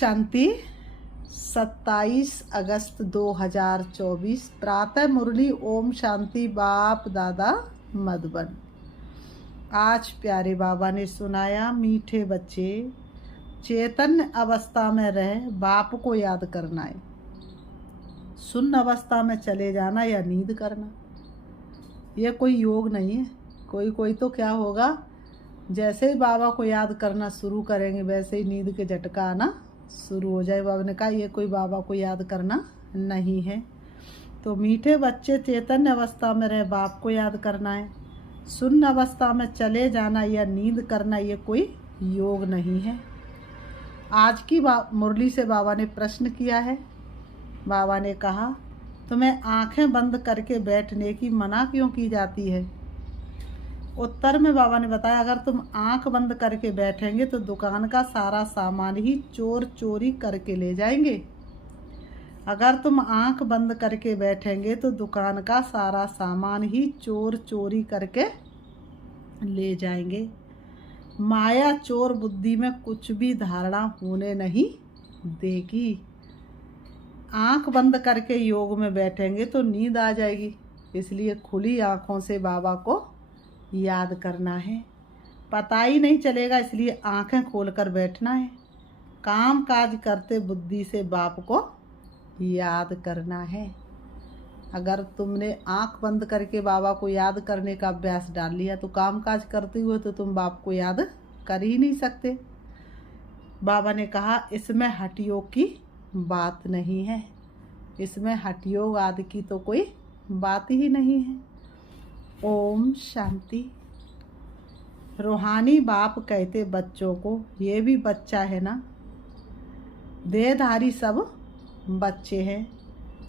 शांति। 27 अगस्त 2024 प्रातः मुरली। ओम शांति। बाप दादा मधुबन। आज प्यारे बाबा ने सुनाया, मीठे बच्चे, चेतन अवस्था में रह बाप को याद करना है। सुन्न अवस्था में चले जाना या नींद करना, यह कोई योग नहीं है। कोई तो क्या होगा, जैसे ही बाबा को याद करना शुरू करेंगे वैसे ही नींद के झटका आना शुरू हो जाए। बाबा ने कहा ये कोई बाबा को याद करना नहीं है। तो मीठे बच्चे, चेतन्य अवस्था में रहे बाप को याद करना है। सुन्न अवस्था में चले जाना या नींद करना, ये कोई योग नहीं है। आज की मुरली से बाबा ने प्रश्न किया है। बाबा ने कहा, तुम्हें आंखें बंद करके बैठने की मना क्यों की जाती है? उत्तर में बाबा ने बताया, अगर तुम आंख बंद करके बैठेंगे तो दुकान का सारा सामान ही चोर चोरी करके ले जाएंगे। अगर तुम आंख बंद करके बैठेंगे तो दुकान का सारा सामान ही चोर चोरी करके ले जाएंगे। माया चोर बुद्धि में कुछ भी धारणा होने नहीं देगी। आंख बंद करके योग में बैठेंगे तो नींद आ जाएगी, इसलिए खुली आंखों से बाबा को याद करना है। पता ही नहीं चलेगा, इसलिए आंखें खोलकर बैठना है। काम काज करते बुद्धि से बाप को याद करना है। अगर तुमने आंख बंद करके बाबा को याद करने का अभ्यास डाल लिया तो काम काज करते हुए तो तुम बाप को याद कर ही नहीं सकते। बाबा ने कहा, इसमें हठ योग की बात नहीं है, इसमें हठ योग आदि की तो कोई बात ही नहीं है। ओम शांति। रूहानी बाप कहते बच्चों को, ये भी बच्चा है ना, देहधारी सब बच्चे हैं।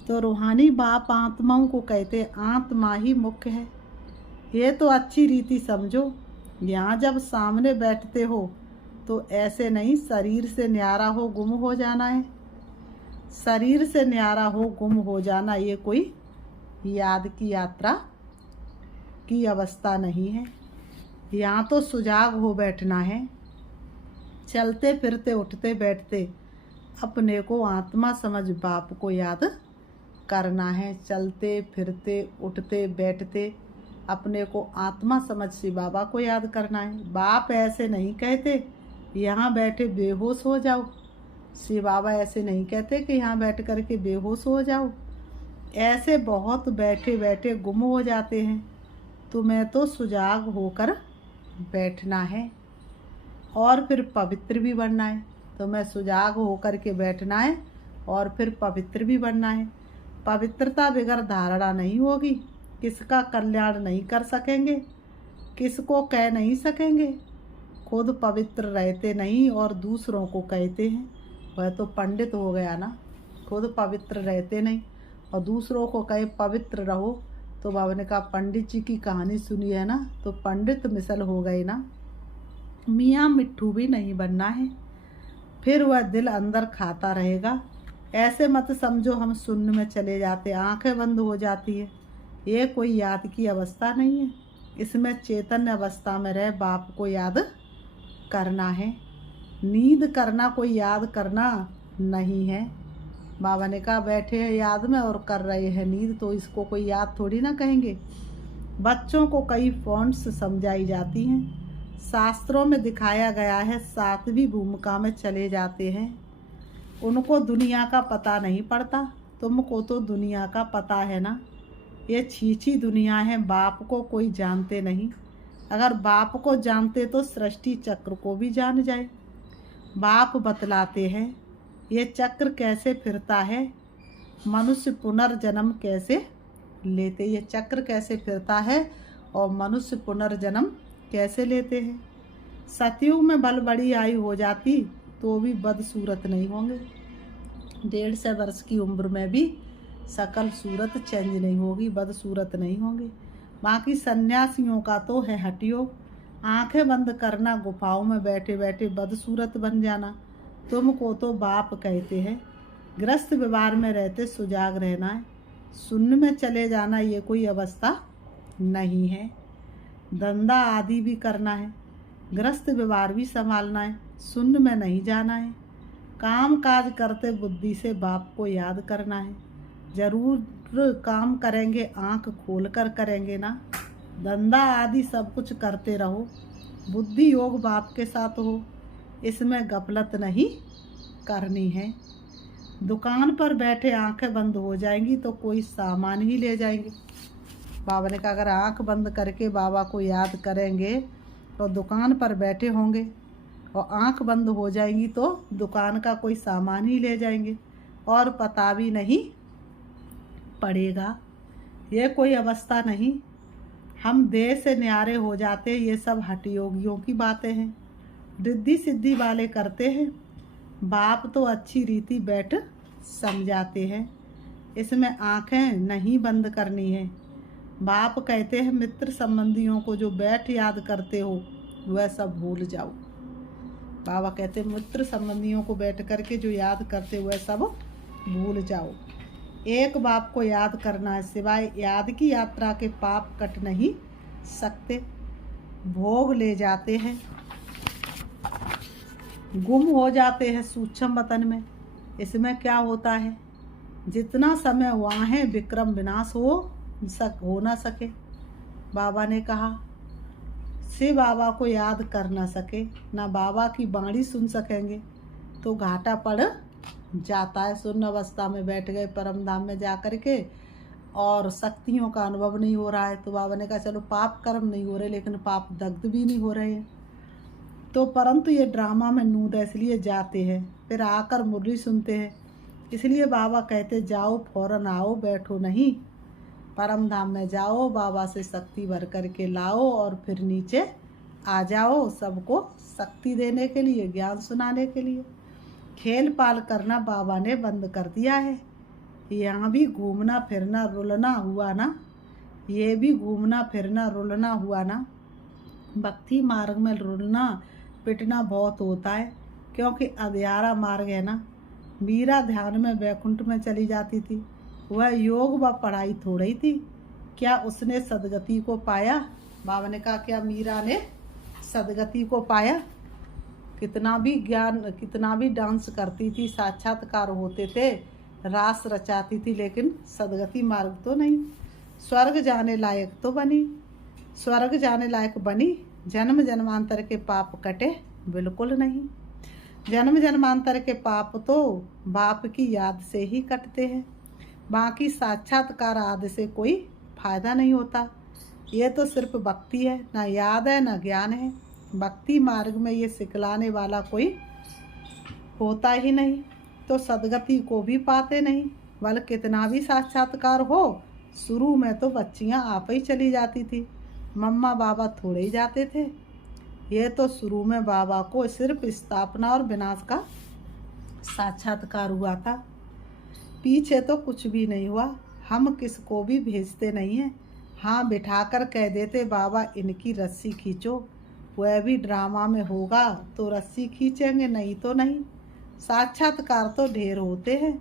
तो रूहानी बाप आत्माओं को कहते आत्मा ही मुख्य है। ये तो अच्छी रीति समझो। यहाँ जब सामने बैठते हो तो ऐसे नहीं शरीर से न्यारा हो गुम हो जाना है। शरीर से न्यारा हो गुम हो जाना, ये कोई याद की यात्रा की अवस्था नहीं है। यहाँ तो सुजाग हो बैठना है। चलते फिरते उठते बैठते अपने को आत्मा समझ बाप को याद करना है। चलते फिरते उठते बैठते अपने को आत्मा समझ से बाबा को याद करना है। बाप ऐसे नहीं कहते यहाँ बैठे बेहोश हो जाओ। श्री बाबा ऐसे नहीं कहते कि यहाँ बैठ कर के बेहोश हो जाओ। ऐसे बहुत बैठे बैठे गुम हो जाते हैं। तुम्हें तो सुजाग होकर बैठना है और फिर पवित्र भी बनना है। तुम्हें सुजाग होकर के बैठना है और फिर पवित्र भी बनना है। पवित्रता बगैर धारणा नहीं होगी, किसका कल्याण नहीं कर सकेंगे, किसको कह नहीं सकेंगे। खुद पवित्र रहते नहीं और दूसरों को कहते हैं, वह तो पंडित हो गया ना। खुद पवित्र रहते नहीं और दूसरों को कहे पवित्र रहो, तो बाबा ने कहा पंडित जी की कहानी सुनी है ना, तो पंडित मिसल हो गए ना। मियाँ मिट्ठू भी नहीं बनना है, फिर वह दिल अंदर खाता रहेगा। ऐसे मत समझो हम शून्य में चले जाते, आंखें बंद हो जाती है। ये कोई याद की अवस्था नहीं है। इसमें चैतन्य अवस्था में रह बाप को याद करना है। नींद करना कोई याद करना नहीं है। बाबा ने कहा बैठे हैं याद में और कर रहे हैं नींद, तो इसको कोई याद थोड़ी ना कहेंगे। बच्चों को कई फॉन्ट्स समझाई जाती हैं। शास्त्रों में दिखाया गया है, सातवीं भूमिका में चले जाते हैं। उनको दुनिया का पता नहीं पड़ता, तुमको तो दुनिया का पता है ना। ये छीछी दुनिया है, बाप को कोई जानते नहीं। अगर बाप को जानते तो सृष्टि चक्र को भी जान जाए। बाप बतलाते हैं ये चक्र कैसे फिरता है, मनुष्य पुनर्जन्म कैसे लेते, ये चक्र कैसे फिरता है और मनुष्य पुनर्जन्म कैसे लेते हैं। सतयुग में बल बड़ी आयु हो जाती तो भी बदसूरत नहीं होंगे। 150 वर्ष की उम्र में भी सकल सूरत चेंज नहीं होगी, बदसूरत नहीं होंगे। बाकी सन्यासियों का तो है हठ योग, आंखें बंद करना, गुफाओं में बैठे बैठे बदसूरत बन जाना। तुमको तो बाप कहते हैं ग्रस्त व्यवहार में रहते सुजाग रहना है। शून्य में चले जाना ये कोई अवस्था नहीं है। धंधा आदि भी करना है, ग्रस्त व्यवहार भी संभालना है, शून्य में नहीं जाना है। काम काज करते बुद्धि से बाप को याद करना है। जरूर काम करेंगे, आंख खोल कर करेंगे ना। धंधा आदि सब कुछ करते रहो, बुद्धि योग बाप के साथ हो, इसमें गफलत नहीं करनी है। दुकान पर बैठे आंखें बंद हो जाएंगी तो कोई सामान ही ले जाएंगे। बाबा ने कहा अगर आंख बंद करके बाबा को याद करेंगे तो दुकान पर बैठे होंगे, और आंख बंद हो जाएंगी तो दुकान का कोई सामान ही ले जाएंगे और पता भी नहीं पड़ेगा। ये कोई अवस्था नहीं, हम देह से न्यारे हो जाते। ये सब हठ योगियों की बातें हैं, रिद्धि सिद्धि वाले करते हैं। बाप तो अच्छी रीति बैठ समझाते हैं, इसमें आंखें नहीं बंद करनी है। बाप कहते हैं मित्र संबंधियों को जो बैठ याद करते हो वह सब भूल जाओ। बाबा कहते हैं मित्र संबंधियों को बैठ करके जो याद करते हो वह सब भूल जाओ। एक बाप को याद करना है, सिवाय याद की यात्रा के पाप कट नहीं सकते। भोग ले जाते हैं, गुम हो जाते हैं सूक्ष्म वतन में। इसमें क्या होता है, जितना समय वहाँ है विक्रम विनाश हो ना सके। बाबा ने कहा से बाबा को याद कर ना सके, ना बाबा की वाणी सुन सकेंगे तो घाटा पड़ जाता है। शून्य अवस्था में बैठ गए परम धाम में जा कर के और शक्तियों का अनुभव नहीं हो रहा है, तो बाबा ने कहा चलो पाप कर्म नहीं हो रहे लेकिन पाप दग्ध भी नहीं हो रहे हैं, तो परंतु ये ड्रामा में नूद है इसलिए जाते हैं, फिर आकर मुरली सुनते हैं। इसलिए बाबा कहते जाओ फौरन आओ, बैठो नहीं, परम धाम में जाओ, बाबा से शक्ति भर करके लाओ और फिर नीचे आ जाओ, सबको शक्ति देने के लिए, ज्ञान सुनाने के लिए। खेल पाल करना बाबा ने बंद कर दिया है। यहाँ भी घूमना फिरना रुलना हुआ ना, ये भी घूमना फिरना रुलना हुआ ना। भक्ति मार्ग में रुलना पिटना बहुत होता है, क्योंकि अंधियारा मार्ग है ना। मीरा ध्यान में वैकुंठ में चली जाती थी, वह योग व पढ़ाई थोड़ी थी, क्या उसने सदगति को पाया? बाबा ने कहा क्या मीरा ने सदगति को पाया? कितना भी ज्ञान, कितना भी डांस करती थी, साक्षात्कार होते थे, रास रचाती थी, लेकिन सदगति मार्ग तो नहीं। स्वर्ग जाने लायक तो बनी, स्वर्ग जाने लायक बनी, जन्म जन्मांतर के पाप कटे? बिल्कुल नहीं। जन्म जन्मांतर के पाप तो बाप की याद से ही कटते हैं, बाकी साक्षात्कार आदि से कोई फायदा नहीं होता। ये तो सिर्फ भक्ति है, ना याद है ना ज्ञान है। भक्ति मार्ग में ये सिखलाने वाला कोई होता ही नहीं, तो सदगति को भी पाते नहीं। बल्कि कितना भी साक्षात्कार हो, शुरू में तो बच्चियां आप ही चली जाती थी, मम्मा बाबा थोड़े ही जाते थे। ये तो शुरू में बाबा को सिर्फ स्थापना और विनाश का साक्षात्कार हुआ था, पीछे तो कुछ भी नहीं हुआ। हम किसको भी भेजते नहीं हैं, हाँ बिठाकर कह देते बाबा इनकी रस्सी खींचो, वह भी ड्रामा में होगा तो रस्सी खींचेंगे, नहीं तो नहीं। साक्षात्कार तो ढेर होते हैं,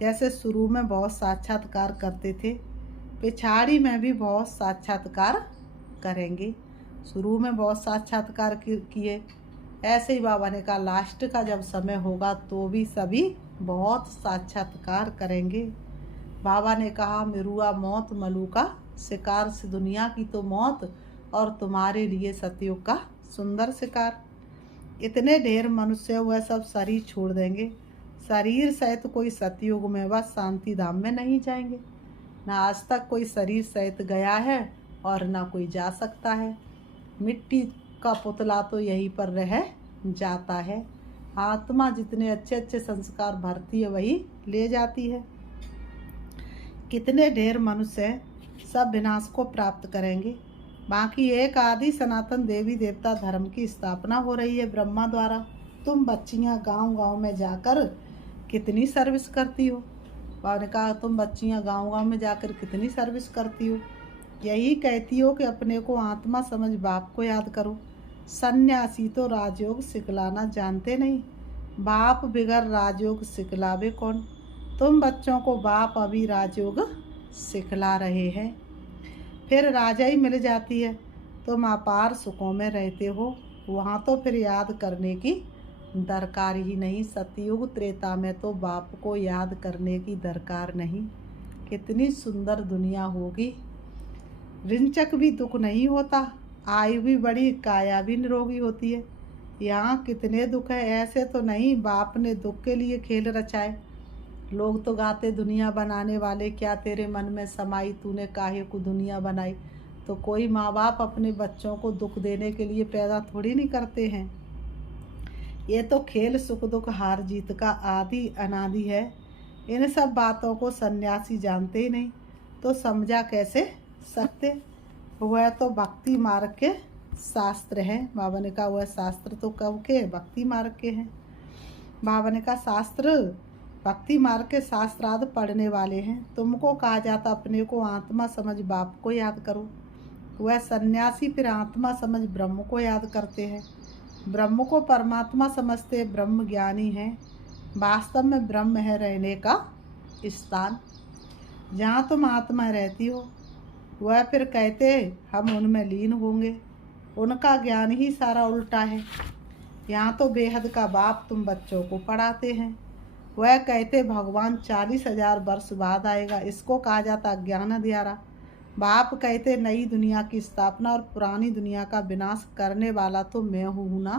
जैसे शुरू में बहुत साक्षात्कार करते थे, पिछाड़ी में भी बहुत साक्षात्कार करेंगे। शुरू में बहुत साक्षात्कार किए, ऐसे ही बाबा ने कहा लास्ट का जब समय होगा तो भी सभी बहुत साक्षात्कार करेंगे। बाबा ने कहा मिरुआ मौत मलूका शिकार से दुनिया की तो मौत, और तुम्हारे लिए सतयुग का सुंदर शिकार। इतने ढेर मनुष्य वह सब शरीर छोड़ देंगे, शरीर सहित कोई सतयुग में व शांति धाम में नहीं जाएंगे। ना आज तक कोई शरीर सहित गया है और ना कोई जा सकता है। मिट्टी का पुतला तो यहीं पर रह जाता है, आत्मा जितने अच्छे अच्छे संस्कार भरती है वही ले जाती है। कितने ढेर मनुष्य सब विनाश को प्राप्त करेंगे, बाकी एक आदि सनातन देवी देवता धर्म की स्थापना हो रही है ब्रह्मा द्वारा। तुम बच्चियां गांव गांव में जाकर कितनी सर्विस करती हो? बाबा ने कहा तुम बच्चियां गांव गांव में जाकर कितनी सर्विस करती हो? यही कहती हो कि अपने को आत्मा समझ बाप को याद करो। सन्यासी तो राजयोग सिखलाना जानते नहीं, बाप बिगर राजयोग सिखलावे कौन? तुम बच्चों को बाप अभी राजयोग सिखला रहे हैं, फिर राजाई मिल जाती है, तुम अपार सुखों में रहते हो, वहाँ तो फिर याद करने की दरकार ही नहीं। सतयुग त्रेता में तो बाप को याद करने की दरकार नहीं। कितनी सुंदर दुनिया होगी। रिंचक भी दुख नहीं होता, आयु भी बड़ी, काया भी निरोगी होती है। यहाँ कितने दुख है, ऐसे तो नहीं बाप ने दुख के लिए खेल रचाए। लोग तो गाते दुनिया बनाने वाले क्या तेरे मन में समाई, तूने काहे को दुनिया बनाई। तो कोई माँ बाप अपने बच्चों को दुख देने के लिए पैदा थोड़ी नहीं करते हैं। ये तो खेल सुख दुख हार जीत का आदि अनादि है। इन सब बातों को सन्यासी जानते ही नहीं, तो समझा कैसे सकते। वह तो भक्ति मार्ग के शास्त्र हैं। बाबा ने कहा वह शास्त्र तो कब के, भक्ति मार्ग के हैं। बाबा ने कहा शास्त्र भक्ति मार्ग के शास्त्रार्थ पढ़ने वाले हैं। तुमको कहा जाता अपने को आत्मा समझ बाप को याद करो। वह सन्यासी फिर आत्मा समझ ब्रह्म को याद करते हैं। ब्रह्म को परमात्मा समझते ब्रह्म ज्ञानी है। वास्तव में ब्रह्म है रहने का स्थान। जहाँ तुम आत्मा रहती हो वह फिर कहते हम उनमें लीन होंगे। उनका ज्ञान ही सारा उल्टा है। यहाँ तो बेहद का बाप तुम बच्चों को पढ़ाते हैं। वह कहते भगवान 40,000 वर्ष बाद आएगा। इसको कहा जाता अज्ञान अंधियारा। बाप कहते नई दुनिया की स्थापना और पुरानी दुनिया का विनाश करने वाला तो मैं हूँ ना।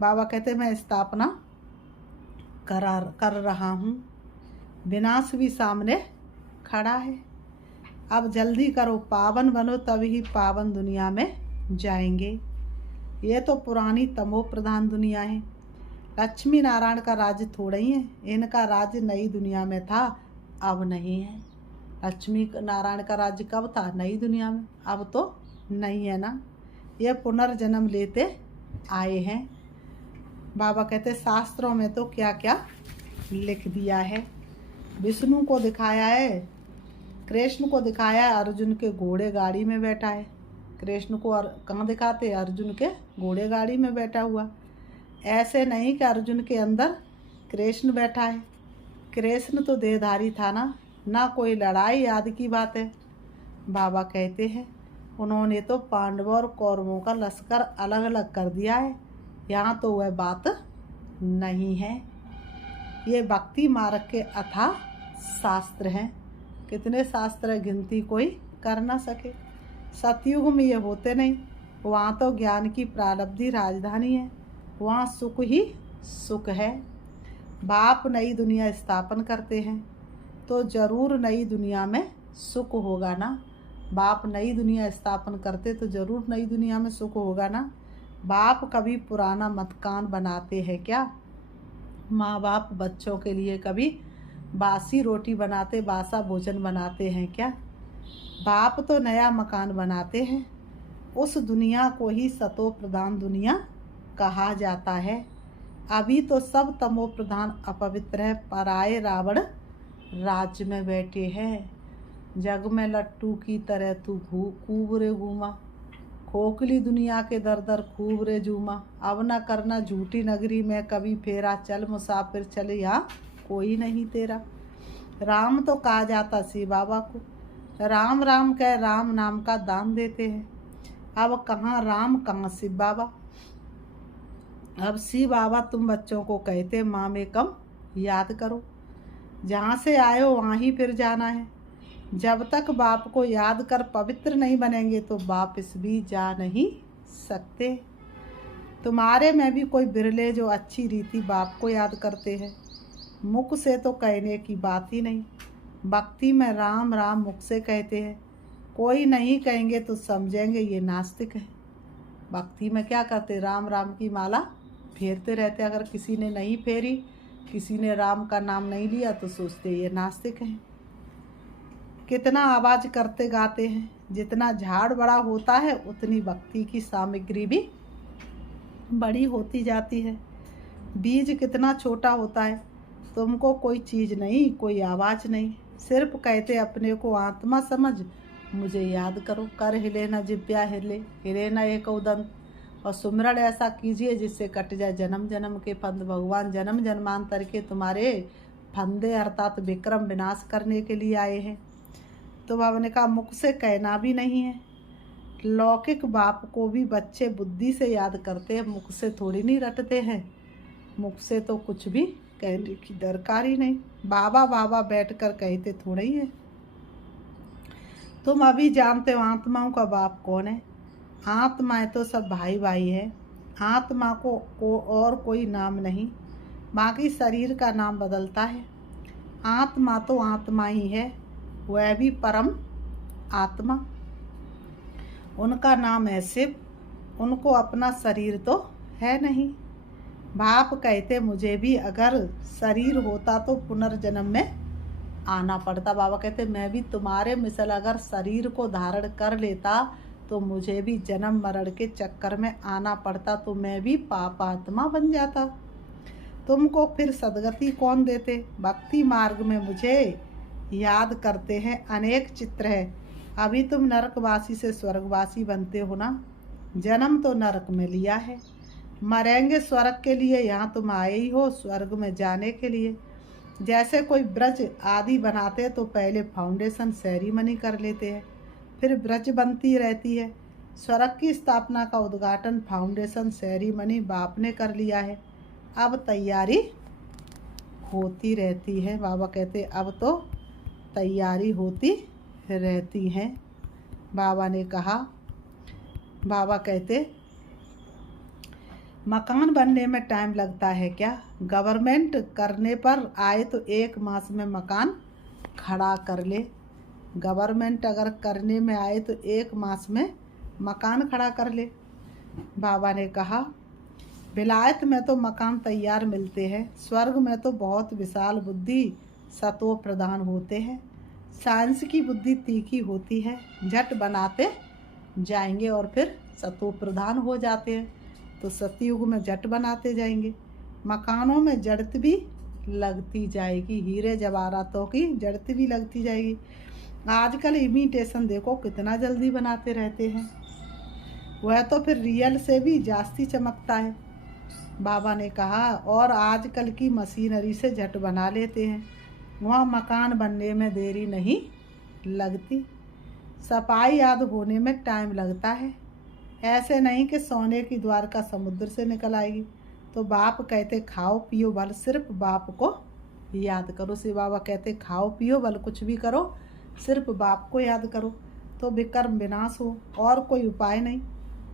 बाबा कहते मैं स्थापना कर रहा हूँ, विनाश भी सामने खड़ा है। अब जल्दी करो, पावन बनो, तभी पावन दुनिया में जाएंगे। ये तो पुरानी तमो प्रधान दुनिया है। लक्ष्मी नारायण का राज्य थोड़ा ही है। इनका राज्य नई दुनिया में था, अब नहीं है। लक्ष्मी नारायण का राज्य कब था? नई दुनिया में। अब तो नहीं है ना। ये पुनर्जन्म लेते आए हैं। बाबा कहते शास्त्रों में तो क्या क्या लिख दिया है। विष्णु को दिखाया है, कृष्ण को दिखाया है अर्जुन के घोड़े गाड़ी में बैठा है। कृष्ण को कहाँ दिखाते? अर्जुन के घोड़े गाड़ी में बैठा हुआ। ऐसे नहीं कि अर्जुन के अंदर कृष्ण बैठा है। कृष्ण तो देहधारी था ना कोई लड़ाई आदि की बात है। बाबा कहते हैं उन्होंने तो पांडवों और कौरवों का लश्कर अलग अलग कर दिया है। यहाँ तो वह बात नहीं है। ये भक्ति मार्ग के अथाह शास्त्र हैं। कितने शास्त्र गिनती कोई कर ना सके। सतयुग में ये होते नहीं। वहाँ तो ज्ञान की प्रारब्धि राजधानी है। वहाँ सुख ही सुख है। बाप नई दुनिया स्थापन करते हैं तो जरूर नई दुनिया में सुख होगा ना। बाप नई दुनिया स्थापन करते तो जरूर नई दुनिया में सुख होगा ना। बाप कभी पुराना मकान बनाते हैं क्या? माँ बाप बच्चों के लिए कभी बासी रोटी बनाते, बासा भोजन बनाते हैं क्या? बाप तो नया मकान बनाते हैं। उस दुनिया को ही सतो प्रधान दुनिया कहा जाता है। अभी तो सब तमो प्रधान अपवित्र है। पराए रावण राज्य में बैठे हैं। जग में लट्टू की तरह तू खूब रे घूमा, खोखली दुनिया के दर दर खूब रे झूमा। अब न करना झूठी नगरी में कभी फेरा, चल मुसाफिर चल यहाँ कोई नहीं तेरा। राम तो कहा जाता शिव बाबा को। राम राम कह राम नाम का दान देते हैं। अब कहाँ राम कहाँ शिव बाबा। अब शिव बाबा तुम बच्चों को कहते माँ में कम याद करो। जहाँ से आए हो वहाँ ही फिर जाना है। जब तक बाप को याद कर पवित्र नहीं बनेंगे तो वापस भी जा नहीं सकते। तुम्हारे में भी कोई बिरले जो अच्छी रीति बाप को याद करते हैं। मुख से तो कहने की बात ही नहीं। भक्ति में राम राम मुख से कहते हैं। कोई नहीं कहेंगे तो समझेंगे ये नास्तिक है। भक्ति में क्या करते? राम राम की माला फेरते रहते। अगर किसी ने नहीं फेरी, किसी ने राम का नाम नहीं लिया तो सोचते ये नास्तिक है। कितना आवाज़ करते गाते हैं। जितना झाड़ बड़ा होता है उतनी भक्ति की सामग्री भी बड़ी होती जाती है। बीज कितना छोटा होता है। तुमको कोई चीज़ नहीं, कोई आवाज़ नहीं, सिर्फ कहते अपने को आत्मा समझ मुझे याद करो। कर हिले न जिब्या हिले, हिले न एक उदंत। और सुमरण ऐसा कीजिए जिससे कट जाए जन्म जन्म के फंद। भगवान जन्म जन्मांतर के तुम्हारे फंदे अर्थात विक्रम विनाश करने के लिए आए हैं। तो बाबा ने कहा मुख से कहना भी नहीं है। लौकिक बाप को भी बच्चे बुद्धि से याद करते हैं, मुख से थोड़ी नहीं रटते हैं। मुख से तो कुछ भी कहने की दरकार ही नहीं। बाबा बाबा बैठकर कहते थोड़ा ही है। तुम अभी जानते हो आत्माओं का बाप कौन है। आत्माएं तो सब भाई भाई है। आत्मा को और कोई नाम नहीं, बाकी शरीर का नाम बदलता है। आत्मा तो आत्मा ही है, वह भी परम आत्मा। उनका नाम है शिव। उनको अपना शरीर तो है नहीं। बाप कहते मुझे भी अगर शरीर होता तो पुनर्जन्म में आना पड़ता। बाबा कहते मैं भी तुम्हारे मिसल अगर शरीर को धारण कर लेता तो मुझे भी जन्म मरण के चक्कर में आना पड़ता, तो मैं भी पापात्मा बन जाता। तुमको फिर सदगति कौन देते। भक्ति मार्ग में मुझे याद करते हैं अनेक चित्र है। अभी तुम नरकवासी से स्वर्गवासी बनते हो ना। जन्म तो नरक में लिया है, मरेंगे स्वर्ग के लिए। यहाँ तुम आए ही हो स्वर्ग में जाने के लिए। जैसे कोई ब्रज आदि बनाते तो पहले फाउंडेशन सेरेमनी कर लेते हैं, फिर ब्रज बनती रहती है। स्वर्ग की स्थापना का उद्घाटन फाउंडेशन सेरेमनी बाप ने कर लिया है, अब तैयारी होती रहती है। बाबा कहते अब तो तैयारी होती रहती है। बाबा ने कहा, बाबा कहते मकान बनने में टाइम लगता है क्या। गवर्नमेंट करने पर आए तो 1 मास में मकान खड़ा कर ले। गवर्नमेंट अगर करने में आए तो 1 मास में मकान खड़ा कर ले। बाबा ने कहा विलायत में तो मकान तैयार मिलते हैं, स्वर्ग में तो बहुत विशाल बुद्धि सत्व प्रदान होते हैं। साइंस की बुद्धि तीखी होती है, झट बनाते जाएंगे और फिर सत्व प्रधान हो जाते हैं। तो सतयुग में झट बनाते जाएंगे। मकानों में जड़त भी लगती जाएगी, हीरे जवाहरातों की जड़त भी लगती जाएगी। आजकल इमिटेशन देखो कितना जल्दी बनाते रहते हैं, वह तो फिर रियल से भी जास्ती चमकता है। बाबा ने कहा और आजकल की मशीनरी से झट बना लेते हैं, वहाँ मकान बनने में देरी नहीं लगती। सफाई याद होने में टाइम लगता है, ऐसे नहीं कि सोने की द्वारका समुद्र से निकल आएगी। तो बाप कहते खाओ पियो बल सिर्फ बाप को याद करो। से बाबा कहते खाओ पियो बल कुछ भी करो, सिर्फ बाप को याद करो तो विकर्म विनाश हो, और कोई उपाय नहीं।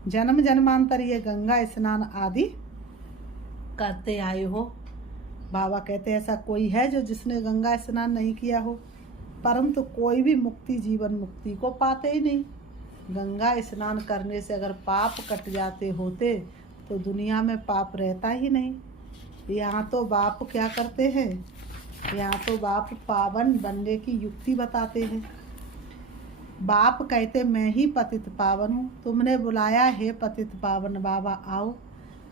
जन्म जन्मांतर ये गंगा स्नान आदि करते आए हो। बाबा कहते ऐसा कोई है जो जिसने गंगा स्नान नहीं किया हो, परंतु कोई भी मुक्ति जीवन मुक्ति को पाते ही नहीं। गंगा स्नान करने से अगर पाप कट जाते होते तो दुनिया में पाप रहता ही नहीं। यहाँ तो बाप क्या करते हैं, यहाँ तो बाप पावन बनने की युक्ति बताते हैं। बाप कहते मैं ही पतित पावन हूँ, तुमने बुलाया है पतित पावन बाबा आओ,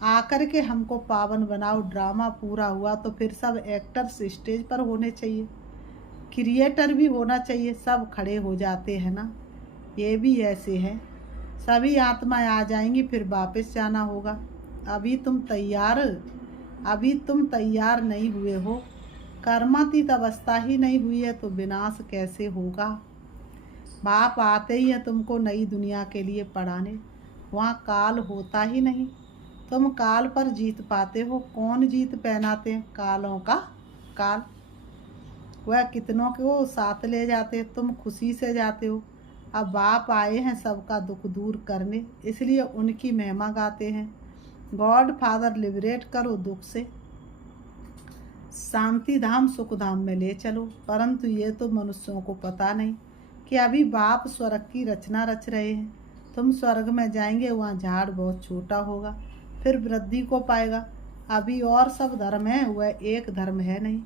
आकर के हमको पावन बनाओ। ड्रामा पूरा हुआ तो फिर सब एक्टर्स स्टेज पर होने चाहिए, क्रिएटर भी होना चाहिए, सब खड़े हो जाते हैं ना। ये भी ऐसे है, सभी आत्माएं आ जाएंगी फिर वापस जाना होगा। अभी तुम तैयार नहीं हुए हो, कर्मातीत अवस्था ही नहीं हुई है तो विनाश कैसे होगा। बाप आते ही है तुमको नई दुनिया के लिए पढ़ाने, वहाँ काल होता ही नहीं। तुम काल पर जीत पाते हो, कौन जीत पहनाते हैं कालों का काल, वह कितनों को साथ ले जाते, तुम खुशी से जाते हो। अब बाप आए हैं सबका दुख दूर करने, इसलिए उनकी महिमा गाते हैं। गॉड फादर लिबरेट करो दुख से, शांति धाम सुख धाम में ले चलो। परंतु ये तो मनुष्यों को पता नहीं कि अभी बाप स्वर्ग की रचना रच रहे हैं। तुम स्वर्ग में जाएंगे, वहाँ झाड़ बहुत छोटा होगा, फिर वृद्धि को पाएगा। अभी और सब धर्म है, वह एक धर्म है नहीं।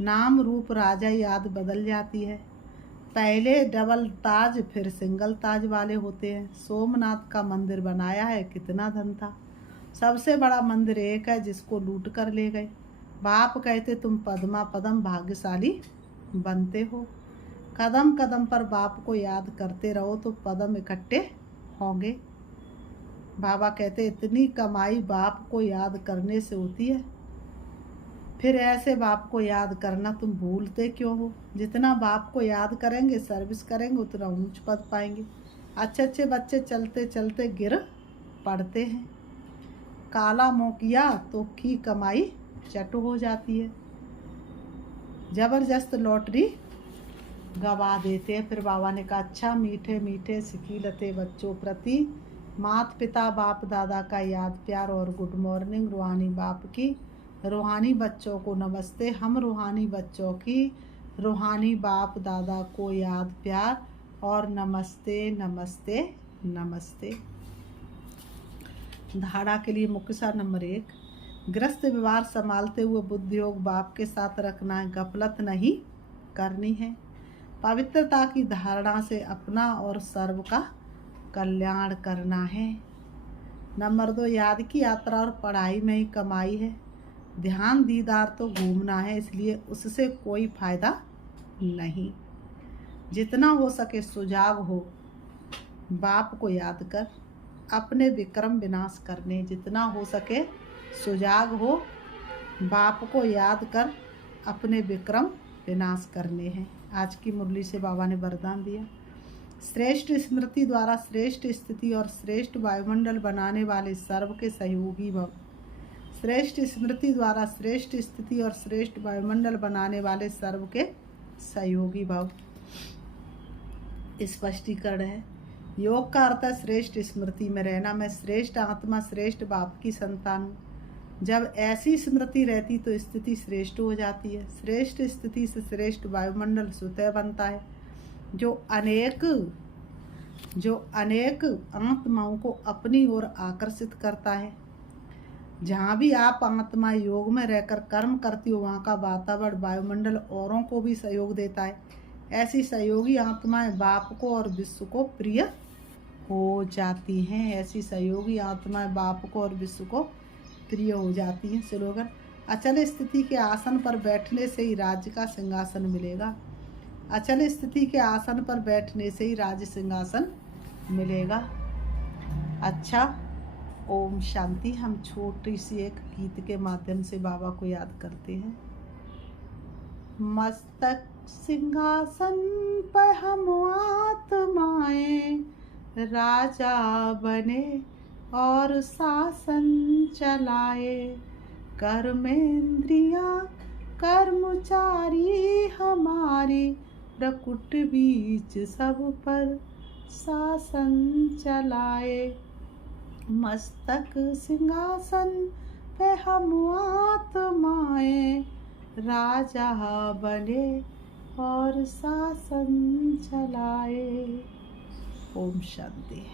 नाम रूप राजा याद बदल जाती है, पहले डबल ताज फिर सिंगल ताज वाले होते हैं। सोमनाथ का मंदिर बनाया है, कितना धन था। सबसे बड़ा मंदिर एक है जिसको लूट कर ले गए। बाप कहते तुम पद्मा पदम भाग्यशाली बनते हो। कदम कदम पर बाप को याद करते रहो तो पदम इकट्ठे होंगे। बाबा कहते इतनी कमाई बाप को याद करने से होती है, फिर ऐसे बाप को याद करना तुम भूलते क्यों हो। जितना बाप को याद करेंगे, सर्विस करेंगे, उतना ऊंच पद पाएंगे। अच्छे अच्छे बच्चे चलते चलते गिर पड़ते हैं। काला मुँह किया तो की कमाई चट हो जाती है, जबरदस्त लॉटरी गवा देते हैं। फिर बाबा ने कहा अच्छा मीठे मीठे सिखिलते बच्चों प्रति माता पिता बाप दादा का याद प्यार और गुड मॉर्निंग। रूहानी बाप की रूहानी बच्चों को नमस्ते। हम रूहानी बच्चों की रूहानी बाप दादा को याद प्यार और नमस्ते नमस्ते नमस्ते। धारणा के लिए मुख्य सार नंबर 1, ग्रस्त व्यवहार संभालते हुए बुद्धि योग बाप के साथ रखना है, गफलत नहीं करनी है। पवित्रता की धारणा से अपना और सर्व का कल्याण करना है। नंबर 2, याद की यात्रा और पढ़ाई में ही कमाई है। ध्यान दीदार तो घूमना है, इसलिए उससे कोई फायदा नहीं। जितना हो सके सुजाग हो, बाप को याद कर अपने विक्रम विनाश करने। जितना हो सके सुजाग हो, बाप को याद कर अपने विक्रम विनाश करने हैं। आज की मुरली से बाबा ने वरदान दिया, श्रेष्ठ स्मृति द्वारा श्रेष्ठ स्थिति और श्रेष्ठ वायुमंडल बनाने वाले सर्व के सहयोगी भव। श्रेष्ठ स्मृति द्वारा श्रेष्ठ स्थिति और श्रेष्ठ वायुमंडल बनाने वाले सर्व के सहयोगी भव। स्पष्टीकरण है, योग का अर्थ है श्रेष्ठ स्मृति में रहना। मैं श्रेष्ठ आत्मा श्रेष्ठ बाप की संतान हूँ। जब ऐसी स्मृति रहती तो स्थिति श्रेष्ठ हो जाती है। श्रेष्ठ स्थिति से श्रेष्ठ वायुमंडल स्वतः बनता है, जो अनेक आत्माओं को अपनी ओर आकर्षित करता है। जहाँ भी आप आत्मा योग में रहकर कर्म करती हो, वहाँ का वातावरण वायुमंडल औरों को भी सहयोग देता है। ऐसी सहयोगी आत्माएं बाप को और विश्व को प्रिय हो जाती हैं। ऐसी सहयोगी आत्माएं बाप को और विश्व को प्रिय हो जाती हैं। स्लोगन, अचल स्थिति के आसन पर बैठने से ही राज्य का सिंहासन मिलेगा। अचल स्थिति के आसन पर बैठने से ही राज्य सिंहासन मिलेगा। अच्छा, ओम शांति। हम छोटी सी एक गीत के माध्यम से बाबा को याद करते हैं। मस्तक सिंहासन पर हम आत्माएं राजा बने और शासन चलाए। कर्मेंद्रियां कर्मचारी हमारी, प्रकुट बीच सब पर शासन चलाए। मस्तक सिंहासन पे हम आत्माएं राजा बने और शासन चलाए। ओम शांति।